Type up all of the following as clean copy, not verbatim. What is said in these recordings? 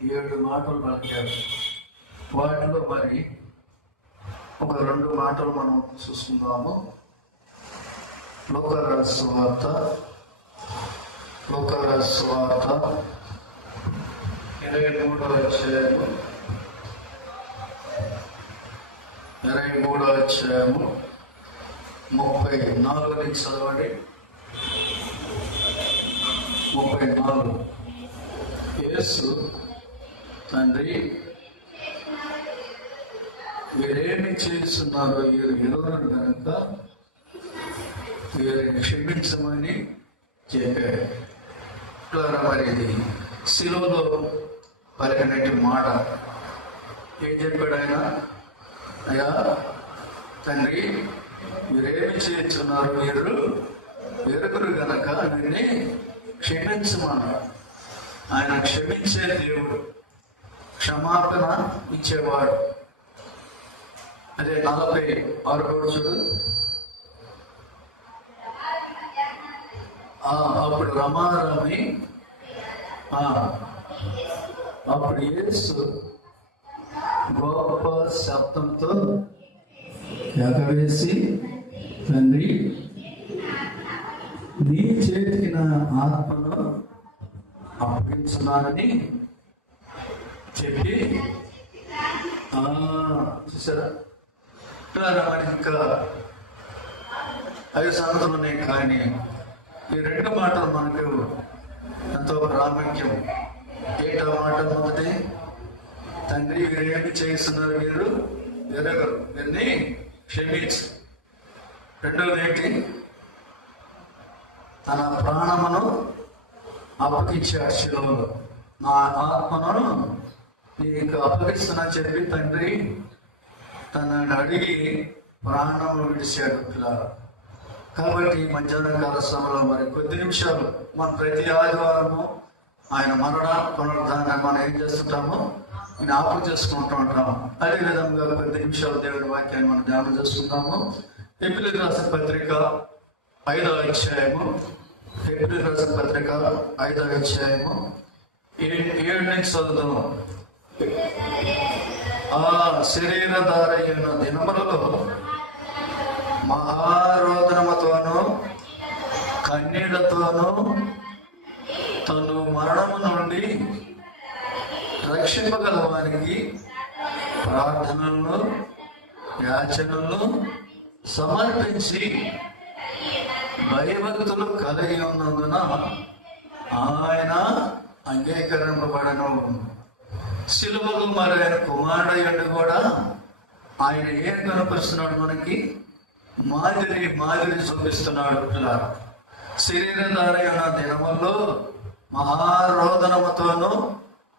7 మాటలు పలికారు. వాటిలో మరి ఒక 2 మాటలు మనం చూసుకుందాము. లూకా రాసిన సువార్త 23వ అధ్యాయము 34 నుంచి చదవండి. 34. యేసు, తండ్రి, వీరేమి చేస్తున్నారో వీరు ఎరుగరు కనుక వీరిని క్షమించమని చెప్పాడు. మరి ఇది శిలువలో పలికినటి మాట. ఏం చెప్పాడు ఆయన? అయ్యా తండ్రి, వీరేమి చేస్తున్నారు వీరు ఎరుగరు గనక వీరిని క్షమించమన్నాడు. ఆయన క్షమించే దేవుడు, క్షమాపణ ఇచ్చేవాడు. అదే 46 రోజులు అప్పుడు రమారమి అప్పుడు యేసు గొప్ప శబ్దంతో ఎగవేసి, తండ్రి, నీ చేతికి నా ఆత్మను అప్పగించున్నానని చెప్పి చూసారా? మనకి ఇంకా 5 సంగతులు ఉన్నాయి, కానీ ఈ 2 మాటలు మనకు ఎంతో ప్రాముఖ్యం. ఏంటో మాట? మొదటి, తండ్రి, వీరేమి చేస్తున్నారు వీరు ఎరగరు, వీరిని క్షమించు. 2వది ఏంటి? తన ప్రాణమును అప్పగించాడు శిలువలో. నా ఆత్మను నీకు అప్పగిస్తున్నా చెప్పి తండ్రి తనని అడిగి ప్రాణములు విడిచాడు. కాబట్టి మధ్యాహ్న కాల సమయంలో మరి కొద్ది నిమిషాలు మనం ప్రతి ఆదివారము ఆయన మరణ పునరుద్ధానం మనం ఏం చేస్తుంటామో జ్ఞాపకం చేసుకుంటూ ఉంటాము. అదేవిధంగా కొద్ది నిమిషాలు దేవుడి వాక్యాన్ని మనం ధ్యానం చేసుకుంటాము. ఎపిలికి రాసిన పత్రిక 5వ అధ్యాయము 7 నుంచి చదువుతాము. శరీరధారైన దినములలో మహారోదనముతోనూ కన్నీళ్లతోనూ తను మరణము నుండి రక్షింపగల వారికి ప్రార్థనలను యాచనలను సమర్పించి భయభక్తులు కలిగి ఉన్నందున ఆయన అంగీకరింపబడను. శిలువలో మరి ఆయన కుమారుడు కూడా ఆయన ఏం కనిపిస్తున్నాడు? మనకి మాదిరి చూపిస్తున్నాడు. శరీరధారైన దినముల్లో మహారోదనముతోనూ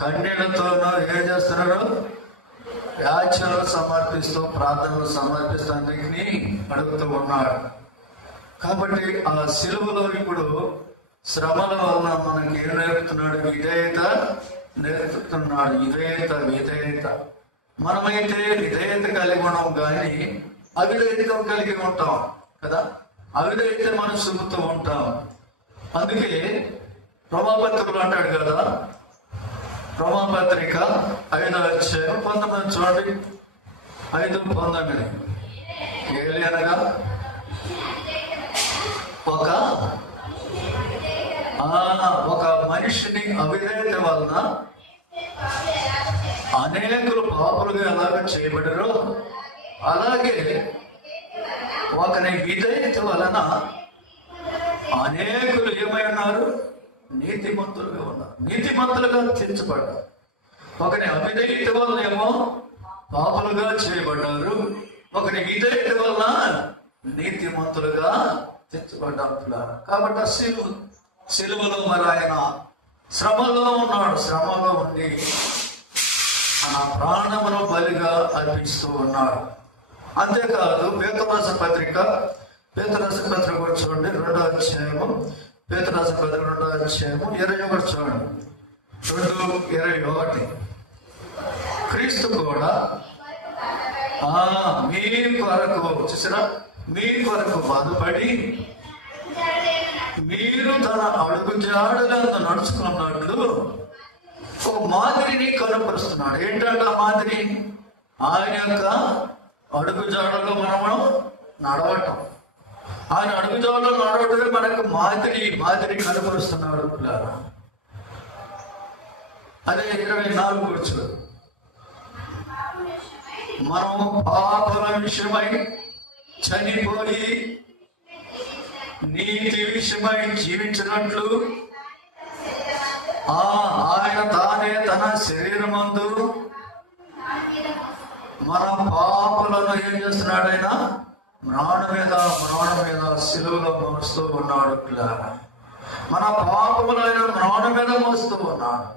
కన్నీళ్లతోనూ ఏం చేస్తున్నాడు? యాచనలు సమర్పిస్తూ ప్రార్థనలు సమర్పిస్తూ అందరికీ అడుగుతూ ఉన్నాడు. కాబట్టి ఆ శిలువలో ఇప్పుడు శ్రమల వలన మనకి ఏం నేర్పుతున్నాడు? విధేయత నేర్పుతున్నాడు. విధేయత. మనమైతే విధేయత కలిగి ఉన్నాం, కానీ అవిధేయత కలిగి ఉంటాం కదా. అవిధేయత మనం చూపుతూ ఉంటాం. అందుకే రోమాపత్రికలు అంటాడు కదా, రోమాపత్రిక 5వ అధ్యాయం 19 చూడండి. 5:19 ఏలనగా ఒక మనిషిని అవిధేయత వలన అనేకులు పాపులుగా ఎలాగ చేయబడరో, అలాగే ఒకని విధేయత వలన అనేకులు ఏమై ఉన్నారు? నీతిమంతులుగా ఉన్నారు, నీతిమంతులుగా తీర్చబడ్డారు. ఒకని అవిధేయత వలన ఏమో పాపులుగా చేయబడ్డారు, ఒకని విధేయత వలన నీతిమంతులుగా తీర్చబడ్డారు. కాబట్టి శిలువలో మరి ఆయన శ్రమలో ఉన్నాడు. శ్రమలో ఉండి తన ప్రాణమును బలిగా అర్పిస్తూ ఉన్నాడు. అంతేకాదు పేతురు రాసిన పత్రిక కూడా చూడండి, 2వ అధ్యాయము. పేతురు రాసిన పత్రిక 2వ అధ్యాయము 21 చూడండి. 2:21 క్రీస్తు కూడా మీ కొరకు చూసినా, మీ కొరకు బాధపడి మీరు తన అడుగు జాడలను నడుచుకున్నట్లు ఒక మాదిరిని కనుపరుస్తున్నాడు. ఏంటంటే ఆ మాదిరి ఆయన యొక్క అడుగుజాడలో మనము నడవటం. ఆయన అడుగుజాడలో నడవటమే మనకు మాదిరి కనుపరుస్తున్నాడు. అదే 24 వచ్చు. మనం పాపల విషయమై చనిపోయి నీతి విషయమై జీవించినట్లు ఆయన తానే తన శరీరమందు మన పాపలను ఏం చేస్తున్నాడు? ఆయన మ్రాణ మీద శిలువలో మోస్తూ ఉన్నాడు. మన పాపములైన మ్రాణ మీద మోస్తూ ఉన్నాడు.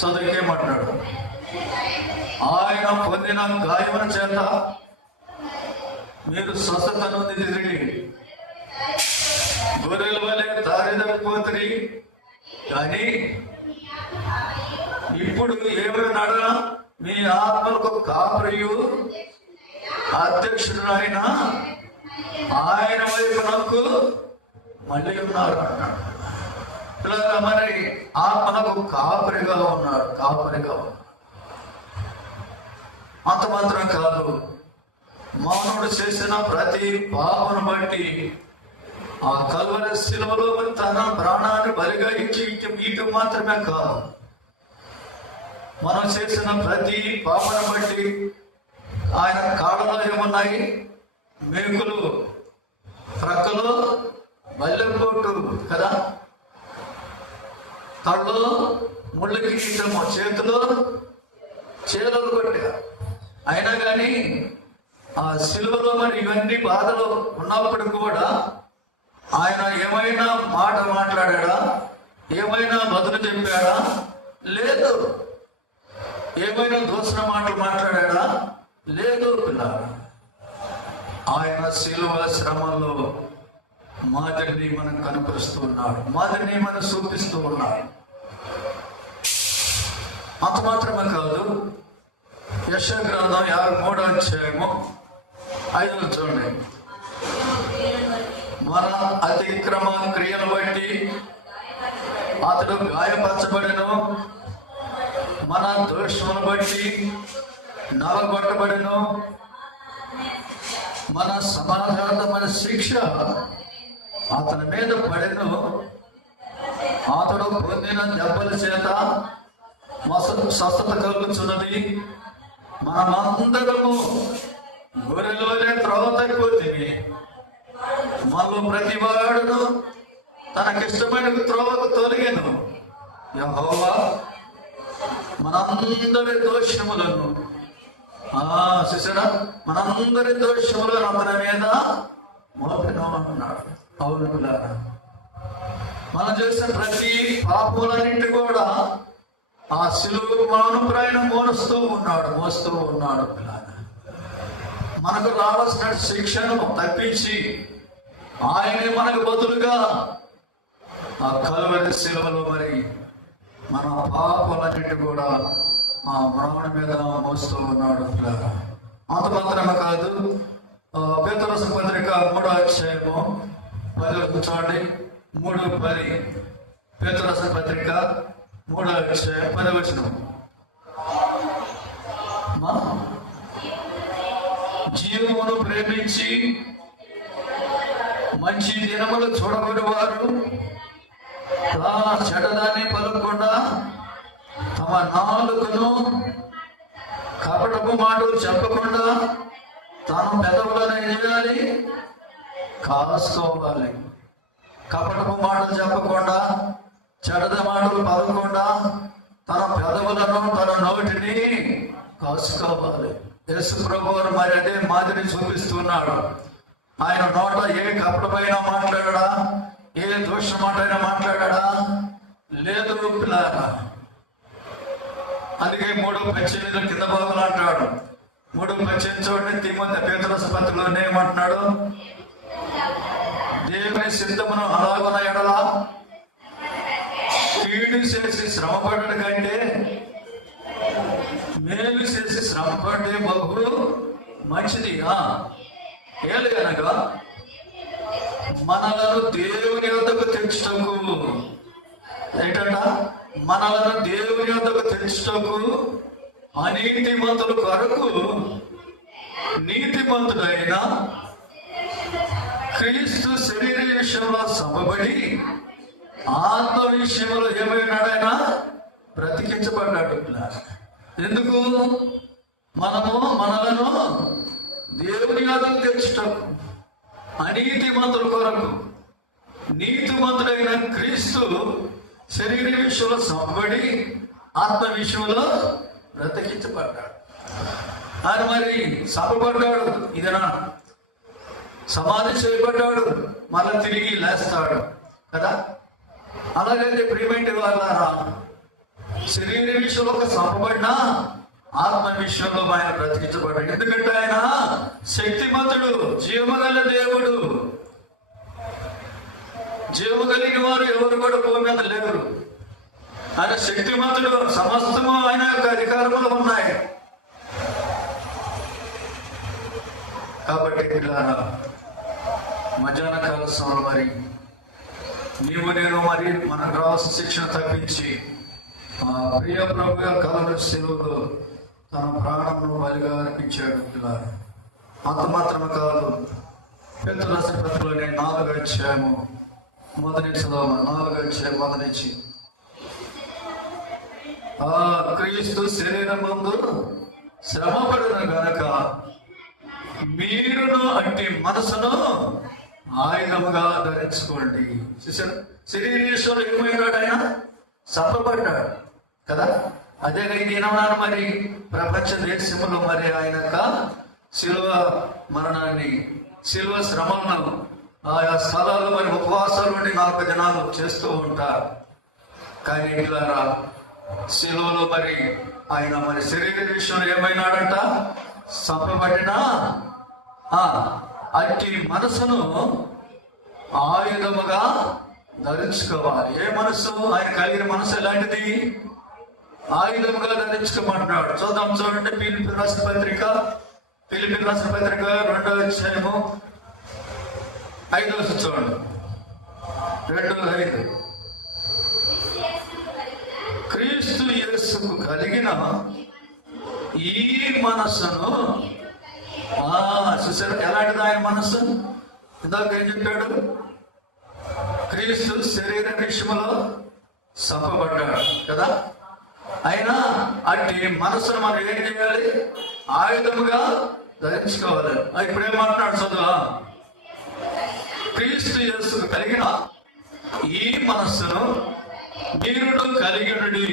చదువుకేమంటాడు? ఆయన పొందిన గాయముల చేత మీరు స్వస్థత నొందితిరి, గొర్రెల వలె దారి తప్పిపోతుంది. కానీ ఇప్పుడు ఏమైనా మీ ఆత్మలకు కాపరియు అధ్యక్షుడు ఆయన వైపు నాకు మళ్ళీ ఉన్నారు అన్నాడు. ఇలా మరి ఆత్మలకు కాపరిగా ఉన్నారు. అంత మాత్రం కాదు, మానవుడు చేసిన ప్రతి పాపను బట్టి ఆ కల్వరి శిలువలో తన ప్రాణాన్ని బలిగా ఇటు మాత్రమే కాదు, మనం చేసిన ప్రతి పాపను బట్టి ఆయన కాళ్ళలో ఏమున్నాయి? మేకులు, ప్రక్కలో బల్లెపోటు కదా, తల్లో ముళ్ళ కిరీటము, చేతిలో చేతులు కొట్టారు. అయినా కానీ ఆ శిలువలో మరి ఇవన్నీ బాధలు ఉన్నప్పుడు కూడా ఆయన ఏమైనా మాట మాట్లాడా? ఏమైనా బదులు చెప్పాడా? లేదు. ఏమైనా దూషణ మాటలు మాట్లాడా? లేదు. ఆయన శిలువ శ్రమల్లో మాదిరిని మనం కనపరుస్తూ ఉన్నాడు, మాదిరిని మనం చూపిస్తూ ఉన్నాడు. అంత మాత్రమే కాదు, యెషయా గ్రంథం 53వ అధ్యాయము 5వ చూడండి. మన అతిక్రమ క్రియను బట్టి అతడు గాయపరచబడెను, మన దోషమును బట్టి నలగొట్టబడెను, మన సమాధానమైన శిక్ష అతని మీద పడెను, అతడు పొందిన దెబ్బల చేత స్వస్థత కలుగుతున్నది. మనమందరము గొర్రెలవలే త్రోవ తప్పిపోతుంది, మనలో ప్రతి వాడును తనకిష్టమైన త్రోవకు తొలగెను. యెహోవా మనందరి దోషములను చూసాడా, మనందరి దోషములను అతని మీద మోపెను అంటున్నాడు. అవును, మనం చేసిన ప్రతి పాపములన్నింటి కూడా ఆ శిలువ మానవురాయన మోస్తూ ఉన్నాడు. మనకు రావాల్సిన శిక్షను తప్పించి ఆయనే మనకు బదులుగా ఆ కల్వరి శిలువలో మరి మన పాపలన్నింటి కూడా ఆ మ్రాణ మీద మోస్తూ ఉన్నాడు. అంత మాత్రమే కాదు, పేతురు రాసిన పత్రిక 3వ అధ్యాయము 10 చూడండి. 3:10 పేతురు రాసిన పత్రిక 3వ అధ్యాయం 10వ వచనం. జీవమును ప్రేమించి మంచి దినములు చూడబడి వారు చెడ్డదాన్ని పలకకుండా తమ నాలుకను కపటపు మాటలు చెప్పకుండా తన పెదవులను ఏం చేయాలి? కాసుకోవాలి. కపటపు మాటలు చెప్పకుండా, చెడ్డ మాటలు పలకకుండా తన పెదవులను, తన నోటిని కాసుకోవాలి. యేసు ప్రభువు మరి అదే మాదిరి చూపిస్తున్నాడు. ఆయన నోట ఏ కపటమైనా మాట్లాడా? ఏ దోష మాట అయినా మాట్లాడా? లేదు. అందుకే 3:18 కింద భాగంలో అంటాడు. 3:18 చూడండి. తిమోతి పేతురు రాసిన పత్రికలో ఏమంటున్నాడు? దేవుని సిద్ధమును అలాగున్న ఎడల కీడు చేసి శ్రమపడడం కంటే మేలు చేసి శ్రమపడే బహు మంచిది. ఏలు కనుక మనలను దేవుని వద్దకు తెచ్చుటకు ఏంటంట మనలను దేవుని యొద్దకు తెచ్చుటకు అనీతిమంతుల కొరకు నీతిమంతుడైన క్రీస్తు శరీర విషయంలో సభబడి ఆత్మ విషయంలో ఏమైనాడైనా బ్రతికించబడ్డాడు. ఎందుకు? మనలను దేవుని యొద్దకు తెచ్చుటకు అనీతిమంతుల కొరకు నీతిమంతుడైన క్రీస్తు శరీర విషయంలో సభబడి ఆత్మ విషయంలో బ్రతికించబడ్డాడు. ఆయన మరి సభపడ్డాడు, ఇదనా సమాధి చేయబడ్డాడు, మళ్ళా తిరిగి లేస్తాడు కదా. అలాగైతే ప్రియమైన వాళ్ళారా, శరీర విషయంలో ఒక సభపడినా ఆత్మ విషయంలో ఆయన బ్రతికించబడ్డాడు. ఎందుకంటే ఆయన శక్తిమంతుడు, జీవగల దేవుడు. జీవము కలిగిన వారు ఎవరు కూడా భూమి మీద లేరు. ఆయన శక్తిమంతుడు, సమస్తము ఆయన యొక్క అధికారములు ఉన్నాయి. కాబట్టి పిల్లల మధ్యాహ్న కాల సమయంలో మరి నీవు నేను మరి మనకు రావాల్సిన శిక్షణ తప్పించి ప్రియ ప్రభు కలవరి శిలువలో తన ప్రాణమును బలిగా అర్పించాడు. పిల్లల అంత మాత్రమే కాదు, పెద్ద రాసిన పత్రికలోని 4వ అధ్యాయము మొదటి చదవమా. 4వ అధ్యాయం మొదటి క్రీస్తు శరీరమందు శ్రమపడిన గనక మీరును అట్టి మనసును ఆయుధముగా ధరించుకోండి. శరీరేశ్వరుడు ఏమైనాడు? ఆయన సఫలపడ్డాడు కదా. అదే ఈనాడు మరి ప్రపంచ దేశంలో మరి ఆయన శిలువ మరణాన్ని, శిలువ శ్రమలను ఆయా స్థలాలు మరి ఉపవాసాలు నుండి 40 దినాలు చేస్తూ ఉంటారు. కానీ ఇలారా శిలువలో మరి ఆయన మరి శరీర విషయంలో ఏమైనాడంట? సఫలపడినా అట్టి మనసును ఆయుధముగా ధరించుకోవాలి. ఏ మనసు? ఆయన కలిగిన మనసు ఎలాంటిది? ఆయుధముగా ధరించుకోమంటున్నాడు. చూడండి ఫిలిప్పీయులకు రాసిన పత్రిక 2వ అధ్యాయము 5వ చూడండి. 2:5 క్రీస్తు యేసుకు కలిగిన ఈ మనస్సును చూసారు ఎలాంటిది ఆయన మనస్సు? ఇందాక ఏం చెప్పాడు? క్రీస్తు శరీర విషయంలో సఫలపడ్డాడు కదా. అయినా అట్టి మనస్సును మనం ఏం చేయాలి? ఆయుధముగా ధరించుకోవాలి. ఇప్పుడు ఏమంటున్నాడు చదువు? క్రీస్తు యేసుకు కలిగిన ఈ మనస్సును మీరు కలిగినది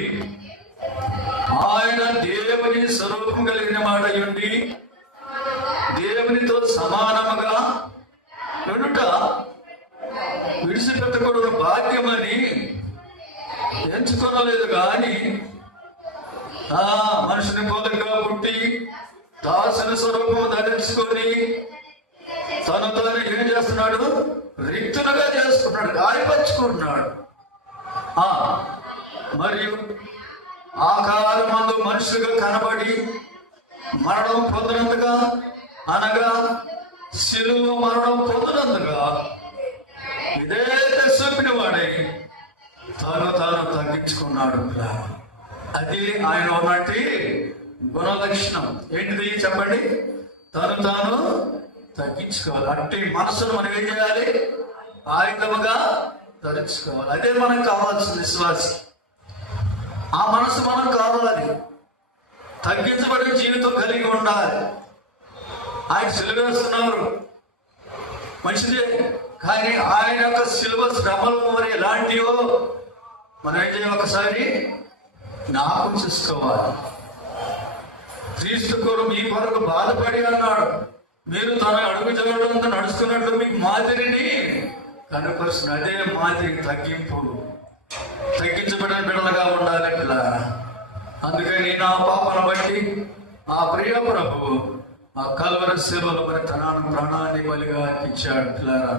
ఆయన దేవుని స్వరూపం కలిగిన వాడయుండి దేవునితో సమానముగా ఎడుట విడిచిపెట్టకూడదు భాగ్యమని ఎంచుకోలేదు. కానీ మనుషుని పోలికగా పుట్టి దాసుని స్వరూపము ధరించుకొని తను ఏం చేస్తున్నాడు? రిక్తులుగా చేసుకున్నాడు, గాయపరుచుకుంటున్నాడు. మరియు ఆకారమందు మనుషులుగా కనబడి మరణం పొందినందుగా, అనగా శిలువ మరణం పొందినందుగా ఇదైతే చూపిన వాడే తాను తగ్గించుకున్నాడు. అది ఆయన ఉన్నట్టు గుణలక్షణం. ఏంటిది చెప్పండి? తాను తగ్గించుకోవాలి. అంటే మనసును మనం ఏం చేయాలి? ఆయుధముగా ధరించుకోవాలి. అదే మనకు కావాల్సిన విశ్వాసం. ఆ మనసు మనం కావాలి. తగ్గించబడిన జీవితం కలిగి ఉండాలి. ఆయన సిలువ వేస్తున్నారు మంచిదే, కానీ ఆయన యొక్క సిలువ శ్రమలు మరి ఎలాంటివో మనం ఏం చేయాలి? ఒకసారి జ్ఞాపకం చేసుకోవాలి. క్రీస్తు కొరకు మీ కొరకు బాధపడి అన్నాడు. మీరు తన అడుగు జరగడంతో నడుస్తున్నట్లు మీకు మాదిరిని కనుకొస్తున్న అదే మాదిరి తగ్గించబడిన బిడ్డలుగా ఉండాలి పిల్ల. అందుకని నా పాపను బట్టి ఆ ప్రియ ప్రభు ఆ కల్వరి శిలువలో మరి తన ప్రాణాన్ని బలిగా అర్పించాడు. పిల్లరా,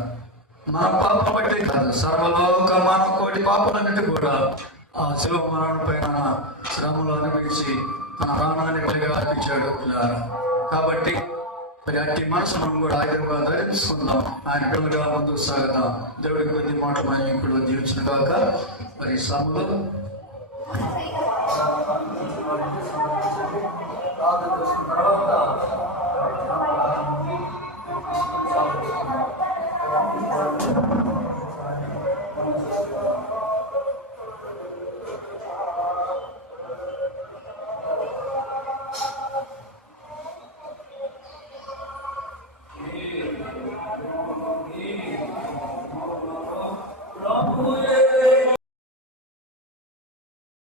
మన పాప బట్టి కాదు, సర్వలోక మన కోటి పాపలన్నిటి కూడా ఆ శిలువ మరణం పైన శ్రమలో అనిపించి తన ప్రాణాన్ని బలిగా అర్పించాడు. పిల్లరా, కాబట్టి మరి అట్టి మనసు మనం కూడా ఆయుధంగా ధరించుకుందాం. ఆయన పిల్లలుగా ముందుకు సాగుదాం. దేవుడికి కొద్ది మాట మనం ఇప్పుడు దీవించిన కాక మరి శ్రమలో ప్రార్థన చేసిన తర్వాత